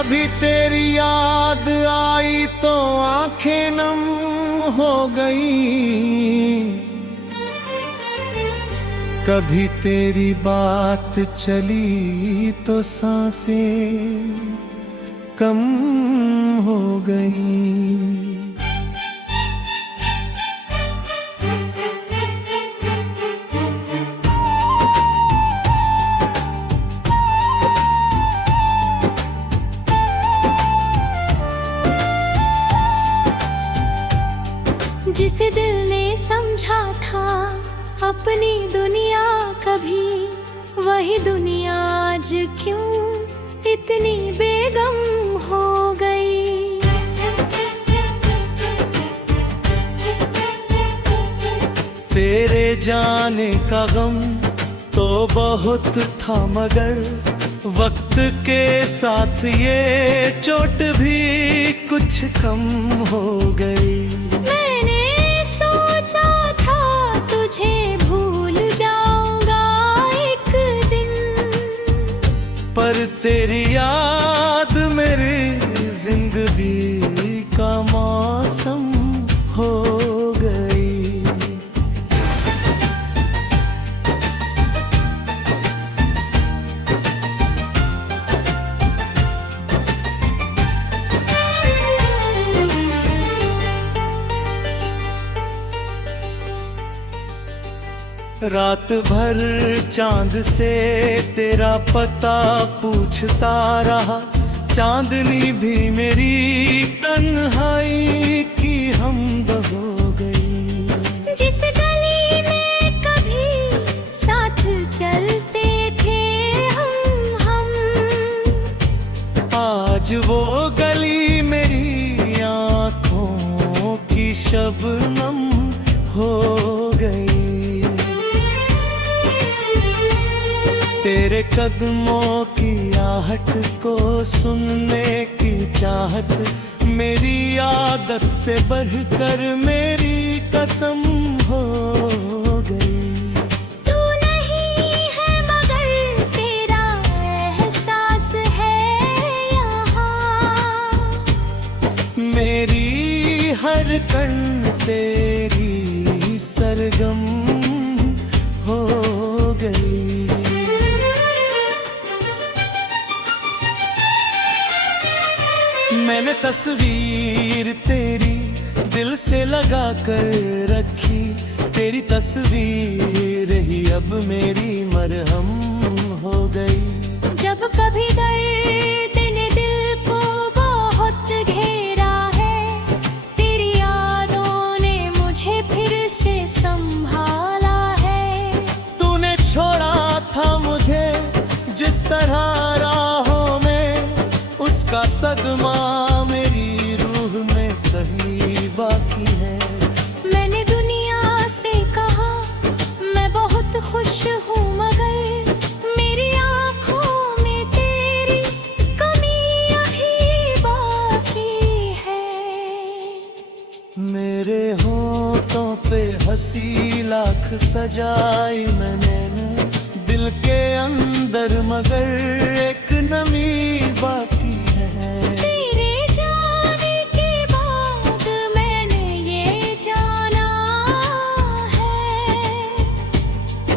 कभी तेरी याद आई तो आंखें नम हो गई, कभी तेरी बात चली तो सांसें कम हो गई। जिसे दिल ने समझा था अपनी दुनिया कभी, वही दुनिया आज क्यों इतनी बेगम हो गई। तेरे जाने का गम तो बहुत था, मगर वक्त के साथ ये चोट भी कुछ कम हो गई। मैंने सोचा था तुझे भूल जाऊंगा एक दिन, पर तेरी याद मेरी जिंदगी का मौसम हो गई। रात भर चांद से तेरा पता पूछता रहा, चांदनी भी मेरी तन्हाई की हमदम हो गई। जिस गली में कभी साथ चलते थे हम आज वो गली मेरी आँखों की शबनम हो गई। तेरे कदमों की आहट को सुनने की चाहत मेरी आदत से बढ़कर मेरी कसम हो गई। तू नहीं है मगर तेरा एहसास है यहाँ, मेरी हर कण तेरी सरगम हो गई। मैंने तस्वीर तेरी दिल से लगा कर रखी, तेरी तस्वीर ही अब मेरी मरहम हो गई। जब कभी दर्द ने दिल को बहुत घेरा है, तेरी यादों ने मुझे फिर से संभाला है। तूने छोड़ा था मुझे जिस तरह राहों में, उसका सदमा मेरी रूह में कहीं बाकी है। मैंने दुनिया से कहा मैं बहुत खुश हूँ, मगर मेरी आँखों में तेरी कमी अभी बाकी है। मेरे होठों पे हंसी लाख सजाई मैंने दिल के अंदर, मगर एक नमी बाकी है। तेरे जाने के बाद मैंने ये जाना है,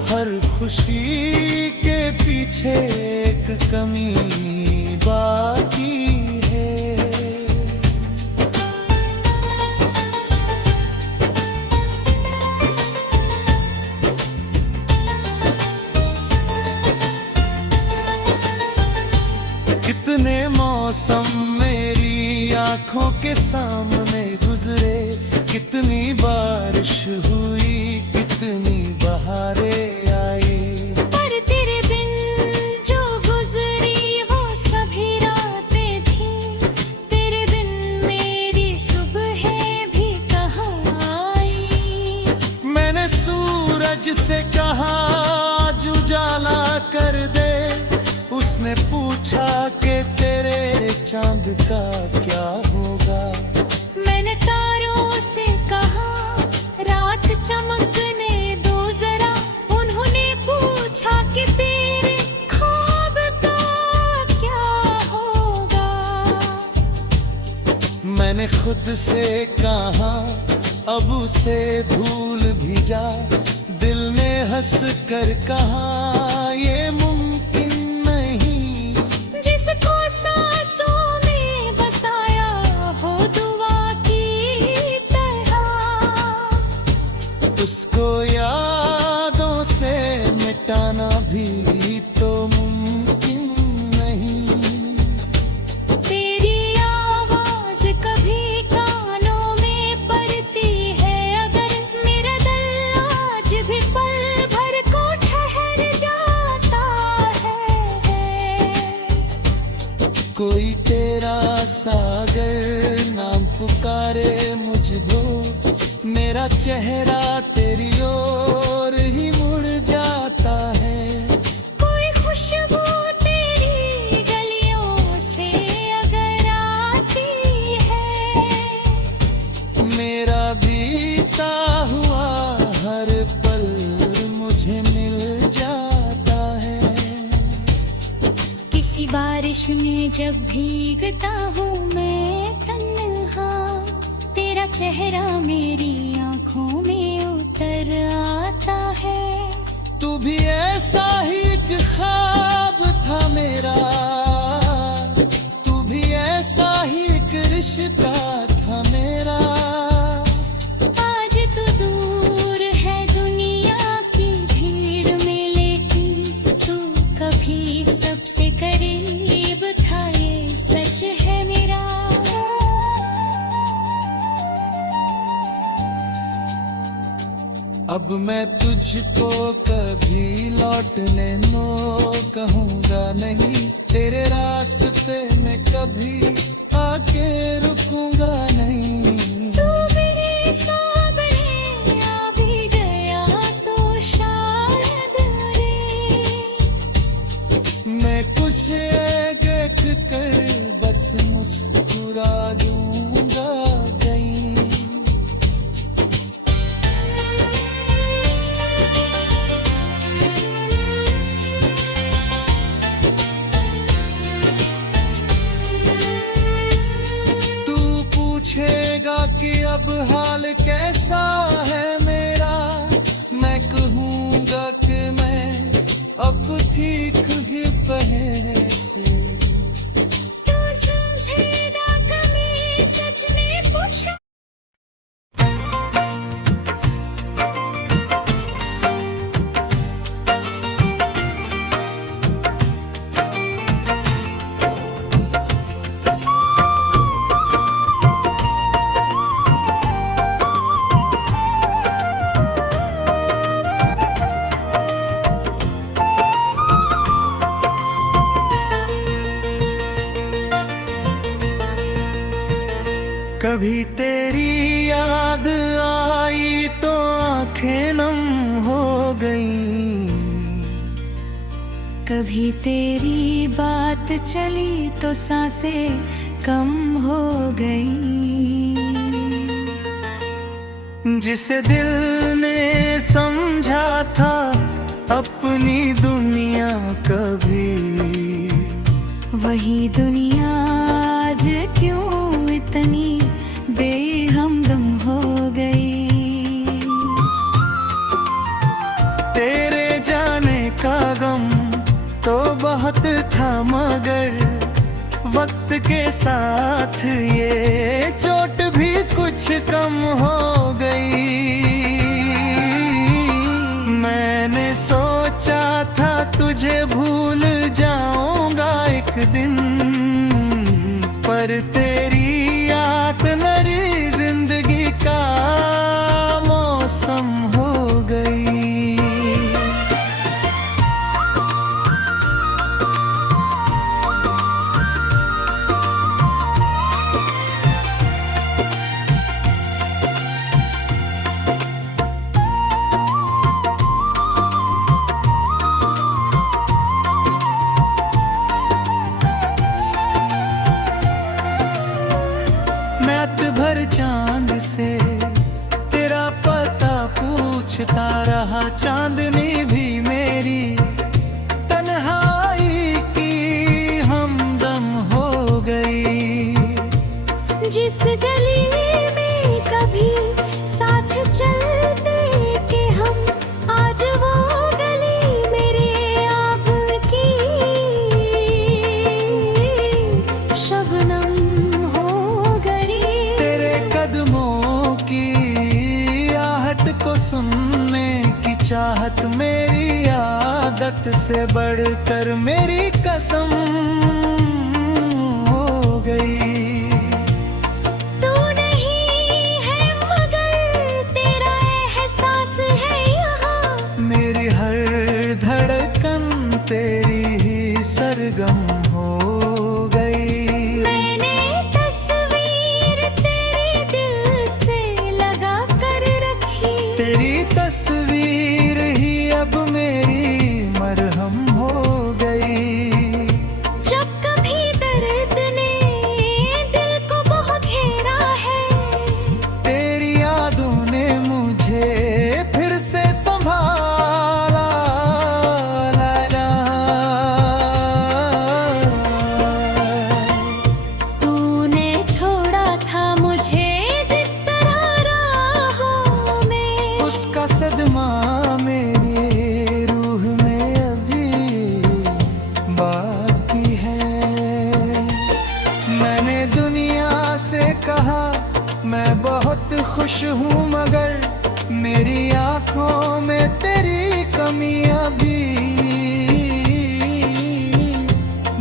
हर खुशी के पीछे एक कमी बाकी है। कितने मौसम मेरी आंखों के सामने गुजरे, कितनी बारिश हुई, कितनी बहारें आई, पर तेरे बिन जो गुजरी वो सभी रातें थी। तेरे बिन मेरी सुबहें भी कहाँ आई। मैंने सूरज से कहा आज उजाला कर दे, उसने पूछा कि तेरे चांद का क्या होगा। मैंने तारों से कहा रात चमकने दो जरा, उन्होंने पूछा कि तेरे ख्वाब का क्या होगा। खुद से कहा अब उसे भूल भी जा, दिल ने हंस कर कहा ये मुमकिन नहीं। जिसको सांसों में बसाया हो दुआ की तरह, उसको यादों से मिटाना भी तो मुमकिन नहीं। तेरी आवाज कभी कानों में पड़ती है अगर, मेरा दिल आज भी पल भर को ठहर जाता है। कोई तेरा सागर नाम पुकारे मुझको, मेरा चेहरा तेरी ओर ही मुड़ जाता है। कोई खुशबू तेरी गलियों से अगर आती है, मेरा बीता हुआ हर पल मुझे मिल जाता है। किसी बारिश में जब भीगता हूँ मैं तन्हा, तेरा चेहरा मेरी आंखों में उतर आता है। तू भी ऐसा ही एक ख्वाब था मेरा, तू भी ऐसा ही एक रिश्ता था मेरा। आज तू दूर है दुनिया की भीड़ में, लेकिन तू कभी सबसे करीब था, ये सच है मेरा। अब मैं तुझको कभी लौटने नो कहूँगा नहीं, तेरे रास्ते में कभी आके रुकूंगा नहीं। तू मेरे सामने आ भी गया तो शायद रे, मैं कुछ देख कर बस मुस्कुरा दूंगा कहीं। तू पूछेगा कि अब हाल कैसा है मेरा, मैं कहूँगा कि मैं अब ठीक ही पहले से। तू समझेगा कभी सच में पूछा। कभी तेरी याद आई तो आंखें नम हो गईं, कभी तेरी बात चली तो सांसें कम हो गई। जिसे दिल ने समझा था अपनी दुनिया कभी, वही दुनिया आज क्यों इतनी बेहमदम हो गई। तेरे जाने का गम तो बहुत था मगर वक्त के साथ ये चोट भी कुछ कम हो गई। मैंने सोचा था तुझे भूल जाऊंगा एक दिन, पर तेरी याद मेरी जिंदगी का मौसम हो गई। रात भर चांद से तेरा पता पूछता रहा, चांदनी भी मेरी तन्हाई की हमदम हो गई। जिस गली चाहत मेरी आदत से बढ़कर मेरी कसम हो गई। तू नहीं है मगर तेरा एहसास है यहाँ, मेरी हर धड़कन तेरी ही सरगम हो गई। मैंने तस्वीर तेरे दिल से लगा कर रखी, तेरी तस्वीर ही अब मेरी मरहम हो गई। जब कभी दर्द ने दिल को बहुत घेरा है, तेरी यादों ने मुझे फिर से संभाला। ला ला। तूने छोड़ा था मुझे जिस तरह राहों में, उसका सदमा मेरी रूह में अभी बाकी है। मैंने दुनिया से कहा मैं बहुत खुश हूँ, मगर मेरी आंखों में तेरी कमियां भी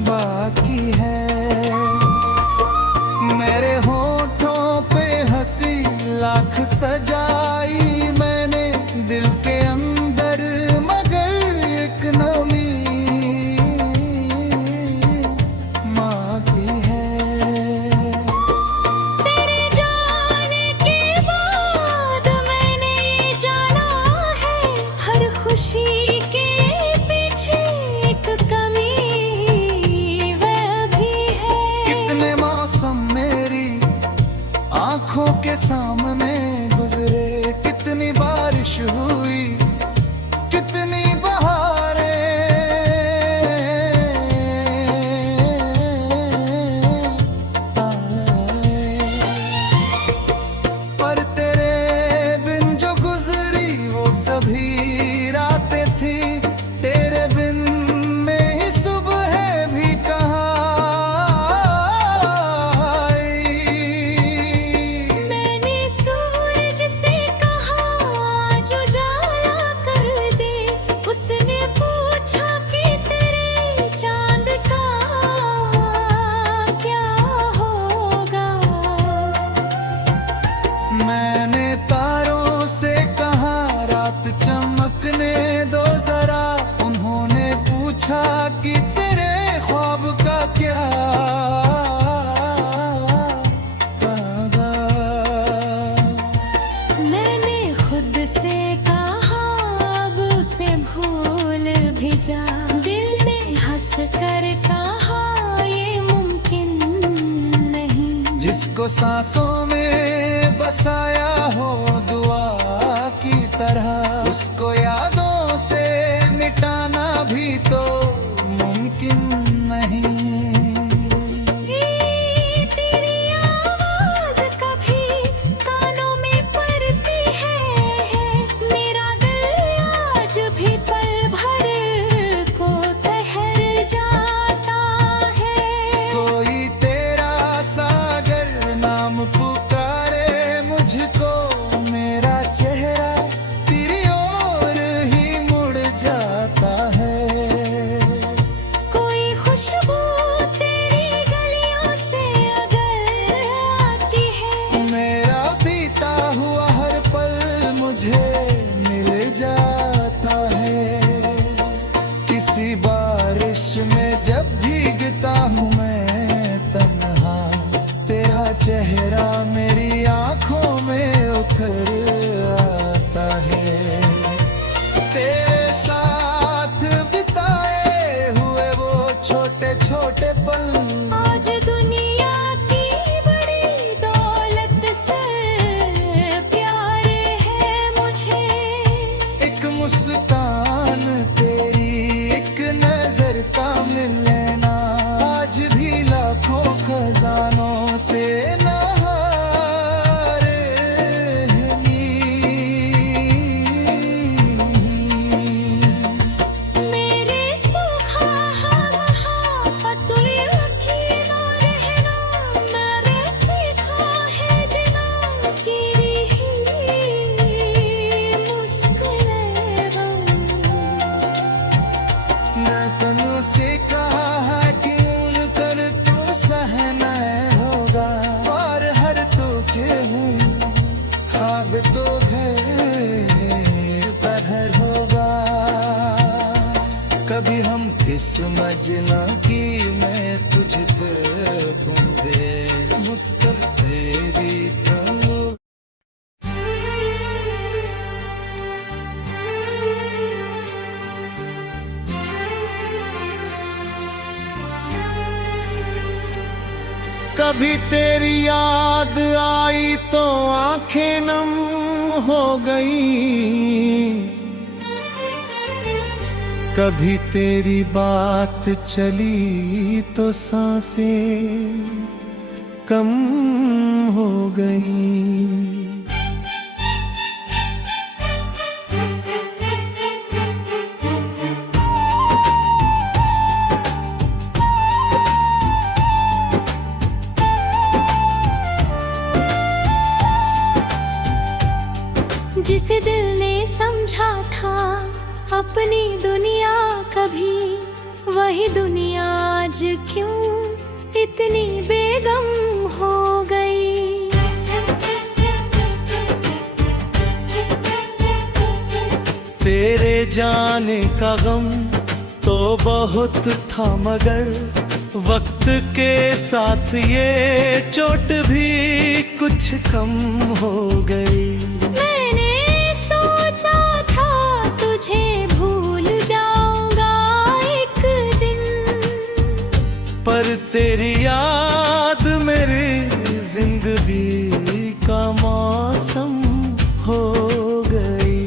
बाकी है। मेरे होठों पे हंसी लाख सजाई मैंने दिल के अंदर, मगर एक नमी माँ की है। तेरे जाने के बाद मैंने ये जाना है, हर खुशी के पीछे एक कमी वह भी है। कितने मौसम मेरी आंखों के सामने गुजरे, कितनी बारिश हुई, कितनी बहारें आए। पर तेरे बिन जो गुजरी वो सभी रातें थी, तेरे बिन में ही सुबह भी कहाँ आई। मैंने सूरज से कहा आज उजाला कर दे, उसने पूछा कि तेरे चांद का क्या होगा। मैंने तारों से कहा रात चमकने दो जरा, उन्होंने पूछा कि तेरे ख्वाब का क्या होगा। मैंने खुद से कहा अब उसे भूल भी जा, दिल ने हंस कर कहा ये मुमकिन नहीं। जिसको सांसों में बसाया हो दुआ की तरह, उसको यादों से मिटाना भी तो मुमकिन नहीं। तेरी आवाज कभी कानों में पड़ती है, मेरा दिल आज भी पल भर को ठहर जाता है। कोई तेरा सागर नाम पुकारे मुझको, अब तो घर पधर होगा। कभी हम किस मजना की मैं तुझ पे बूंदे मुस्कुर तेरी कहूँ। कभी तेरी याद आई तो आंखें नम हो गई, कभी तेरी बात चली तो सांसें कम हो गई। जिसे दिल ने समझा था अपनी दुनिया कभी, वही दुनिया आज क्यों इतनी बेगम हो गई। तेरे जाने का गम तो बहुत था, मगर वक्त के साथ ये चोट भी कुछ कम हो गई। पर तेरी याद मेरी जिंदगी का मौसम हो गई।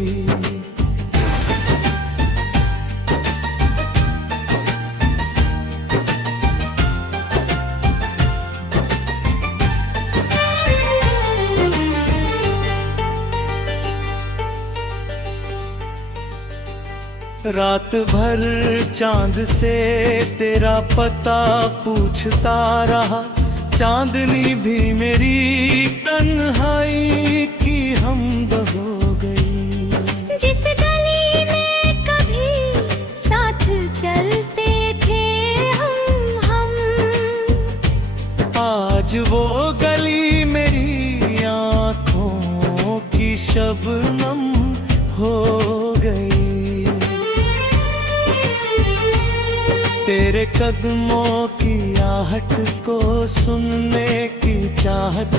रात भर चांद से तेरा पता पूछता रहा, चांदनी भी मेरी तन्हाई की हमदम हो गई। जिस गली में कभी साथ चलते थे हम आज वो गली मेरी आँखों की शबनम हो गई। तेरे कदमों की आहट को सुनने की चाहत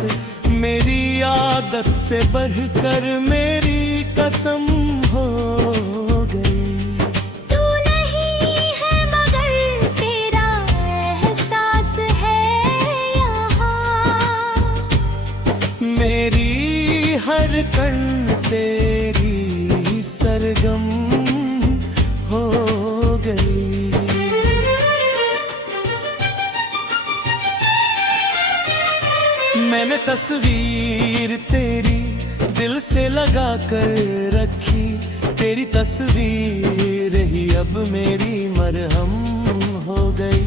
मेरी आदत से बढ़कर मेरी कसम हो गई। तू नहीं है मगर तेरा एहसास है यहाँ, मेरी हर कण तेरी सरगम हो गई। मैंने तस्वीर तेरी दिल से लगा कर रखी, तेरी तस्वीर ही अब मेरी मरहम हो गई।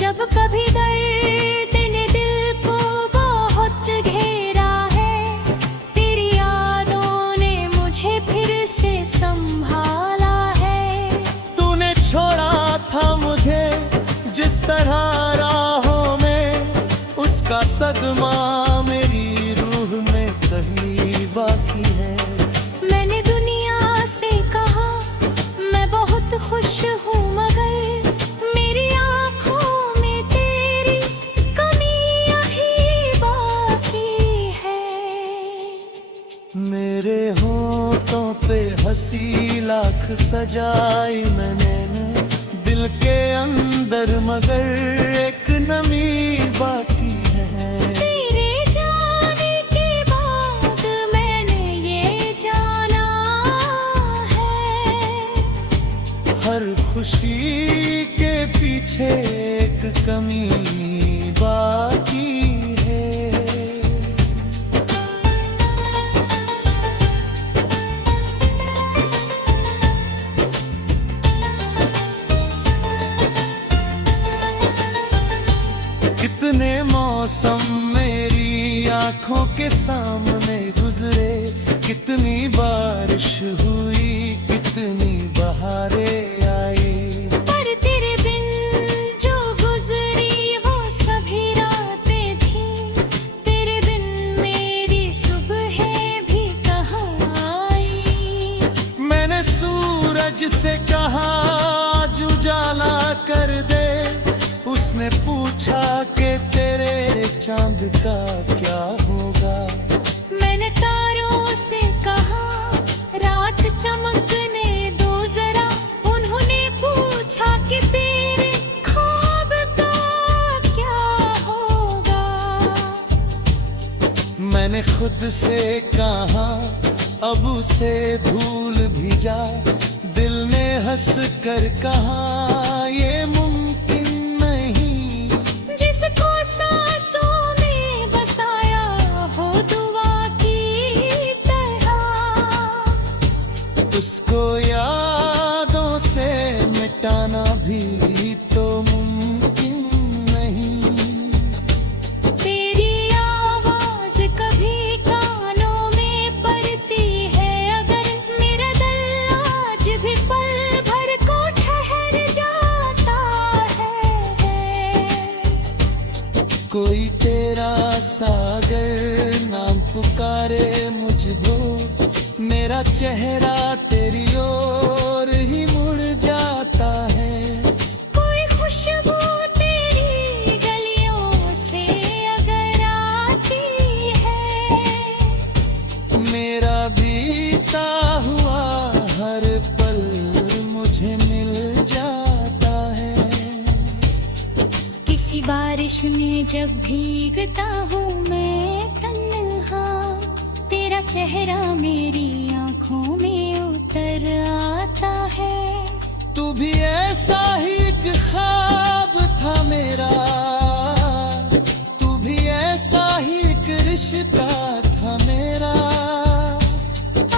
जब कभी दर्द ने दिल को बहुत घेरा है, तेरी यादों ने मुझे फिर से संभाला है। तूने छोड़ा था मुझे जिस तरह राहों में, उसका सदमा मेरी रूह में कहीं बाकी है। मैंने दुनिया से कहा मैं बहुत खुश हूँ, मगर मेरी आँखों में तेरी कमी अभी बाकी है। मेरे होठों पे हंसी लाख सजाई मैंने दिल के अंदर, मगर एक नमी बाकी है। तेरे जाने के बाद मैंने ये जाना है, हर खुशी के पीछे एक कमी बाकी है। कितने मौसम मेरी आंखों के सामने गुजरे, कितनी बारिश हुई, कितनी बहारें आई। पर तेरे बिन जो गुजरी वो सभी रातें थी, तेरे बिन मेरी सुबहें भी पूछा कि तेरे चांद का क्या होगा। मैंने तारों से कहा रात चमकने दो जरा। उन्होंने पूछा कि तेरे ख्वाब का क्या होगा। मैंने खुद से कहा अब उसे भूल भी जा। दिल ने हंस कर कहा ये मुमकिन नहीं। जिसको सांसों में बसाया हो दुआ की तरह, उसको यादों से मिटाना भी तो मुमकिन नहीं। तेरी आवाज कभी कानों में पड़ती है अगर। मेरा दिल आज भी पल भर को ठहर जाता है। कोई तेरा सागर नाम पुकारे मुझको। मेरा चेहरा तेरी ओर ही मुड़ जाता है। कोई खुशबू तेरी गलियों से अगर आती है। मेरा बीता हुआ हर पल मुझे मिल जाता है। किसी बारिश में जब भीगता हूँ मैं तन्हा, तेरा चेहरा मेरी आँखों में उतर आता है। तू भी ऐसा ही एक ख्वाब था मेरा। तू भी ऐसा ही एक रिश्ता था मेरा।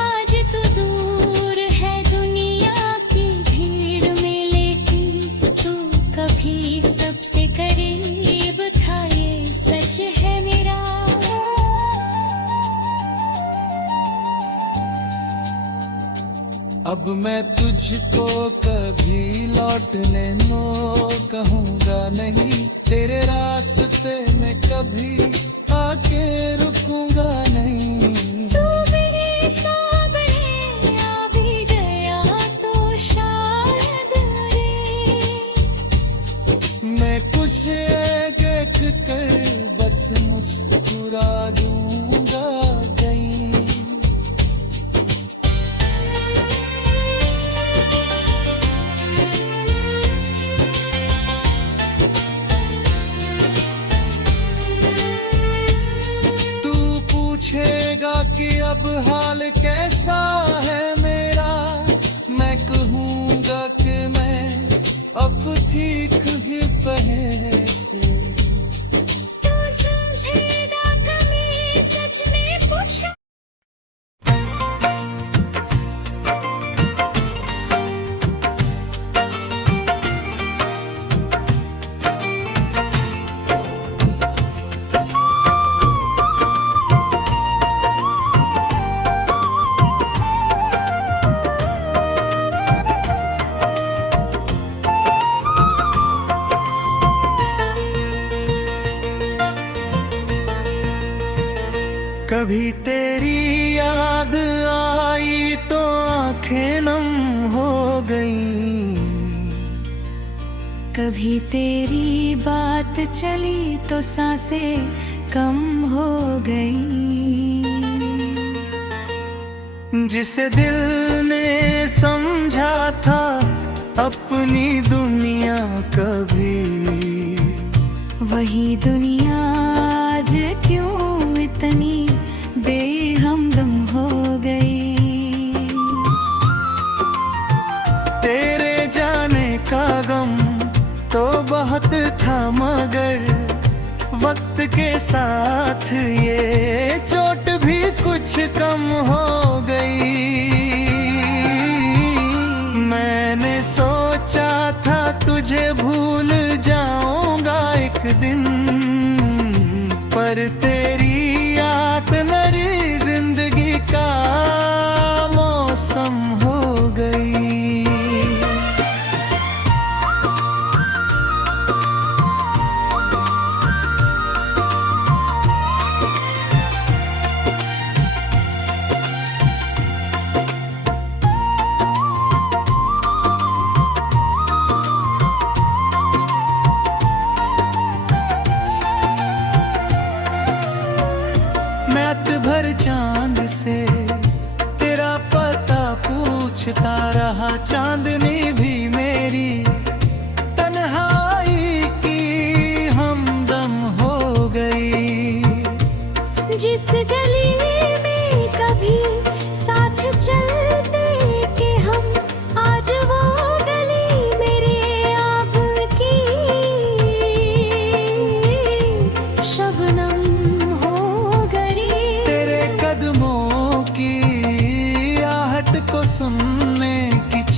आज तो दूर है दुनिया की भीड़ में, लेकिन तू कभी सबसे करीब था, ये सच है मेरा। अब मैं तुझको कभी लौटने नो कहूँगा नहीं। तेरे रास्ते में कभी आके रुकूंगा नहीं। तू मेरे सामने आ भी गया तो शायद रे। मैं कुछ देख कर बस मुस्कुरा दूंगा कहीं। तू पूछेगा कि अब हाल कैसा है मेरा। मैं कहूँगा कि मैं अब ठीक ही पहले से। तू समझेगा कभी सच में पूछा। कभी तेरी याद आई तो आंखें नम हो गईं। कभी तेरी बात चली तो सांसें कम हो गई। जिसे दिल ने समझा था अपनी दुनिया कभी, वही दुनिया आज क्यों इतनी बेहमदम हो गई। तेरे जाने का गम तो बहुत था मगर वक्त के साथ ये चोट भी कुछ कम हो गई। मैंने सोचा था तुझे भूल जाऊंगा एक दिन, पर तेरी याद मेरी जिंदगी का मौसम हो गई।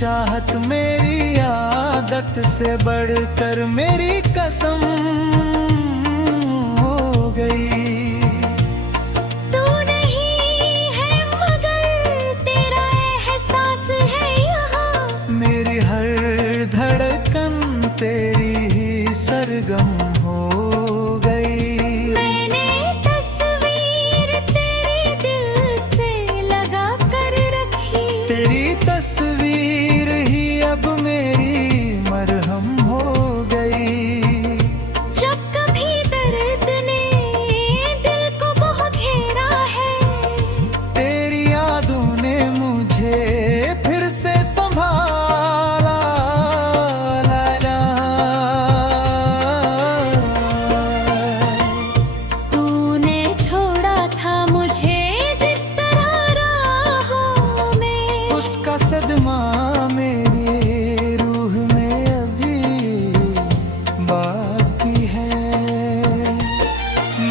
चाहत मेरी आदत से बढ़कर मेरी कसम हो गई। तू नहीं है मगर तेरा एहसास है यहाँ, मेरी हर धड़कन तेरी ही सरगम हो गई। मैंने तस्वीर तेरे दिल से लगा कर रखी, तेरी तस्वीर ही अब मेरी मरहम हो गई। जब कभी दर्द ने दिल को बहुत घेरा है, तेरी यादों ने मुझे फिर से संभाला। ला ला। तूने छोड़ा था मुझे जिस तरह राहों में, उसका सदमा मेरी रूह में अभी बाकी है।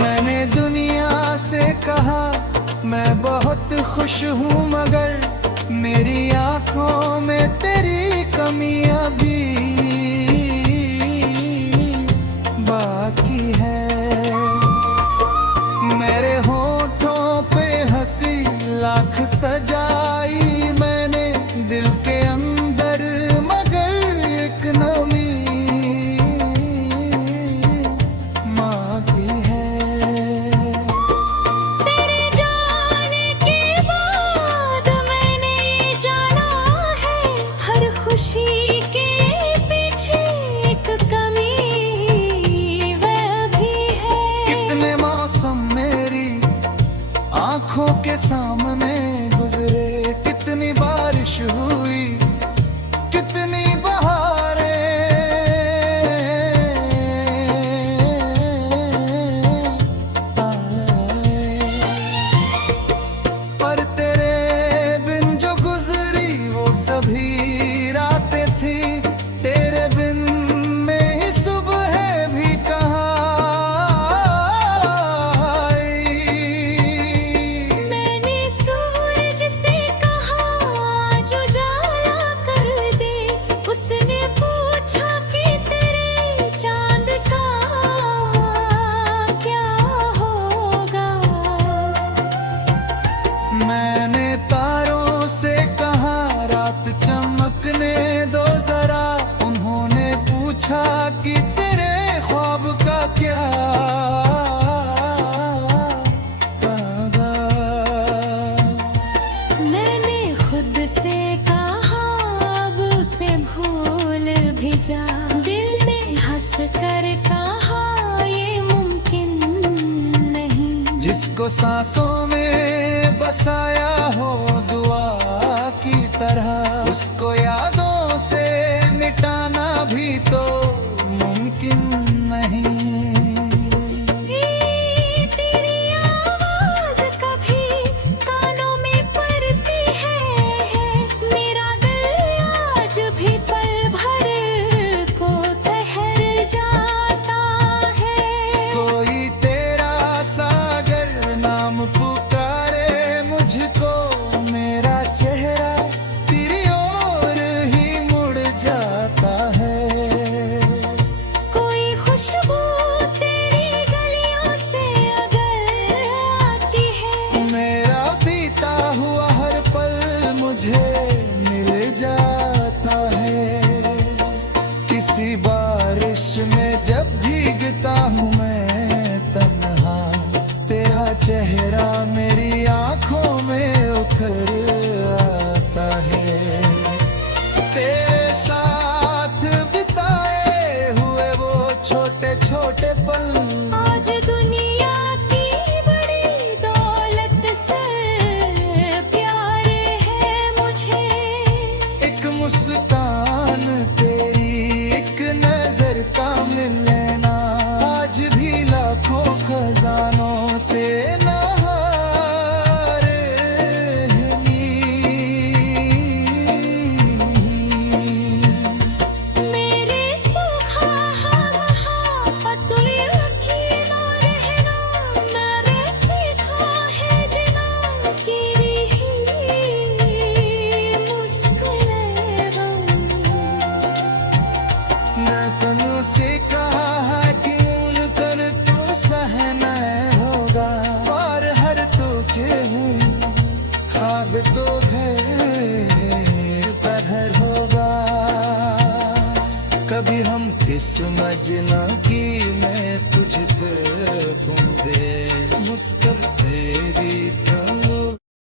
मैंने दुनिया से कहा मैं बहुत खुश हूँ, मगर मेरी आंखों में तेरी कमी अभी बाकी है। मेरे होठों पे हंसी लाख सजाई मैंने दिल के अंदर, मगर एक नमी माँ की है। तेरे जाने के बाद मैंने ये जाना है, हर खुशी के पीछे एक कमी वह भी है। कितने मौसम मेरी आंखों के सामने गुजरे, कितनी बारिश हुई, कितनी बहारें आए। पर तेरे बिन जो गुजरी वो सभी रातें थी, तेरे बिन में ही सुबह भी कहाँ आई। मैंने सूरज से कहा आज उजाला कर दे, उसने पूछा कि तेरे चांद का क्या होगा। मैंने तारों से कहा रात चमकने दो जरा, उन्होंने पूछा कि तेरे ख्वाब का क्या होगा। मैंने खुद से कहा अब उसे भूल भी जा, दिल ने हंस कर कहा ये मुमकिन नहीं। जिसको सांसों में बसाया हो दुआ की तरह, उसको यादों से मिटाना भी तो मुमकिन नहीं। तेरी आवाज कभी कानों में पड़ती है, मेरा दिल आज भी पल भर को ठहर जाता है। कोई तेरा सागर नाम पुकारे मुझको, मेरा चेहरा तेरी ओर ही मुड़ जाता है। कोई खुशबू तेरी गलियों से अगर आती है, मेरा बीता हुआ हर पल मुझे मिल जाता है। किसी बारिश में जब भीगता हूँ मैं तन्हा, तेरा चेहरा मेरी आंखों में अब तो घर पत्थर होगा। कभी हम किस मजना की मैं तुझ पे बूंदे मुस्कुराते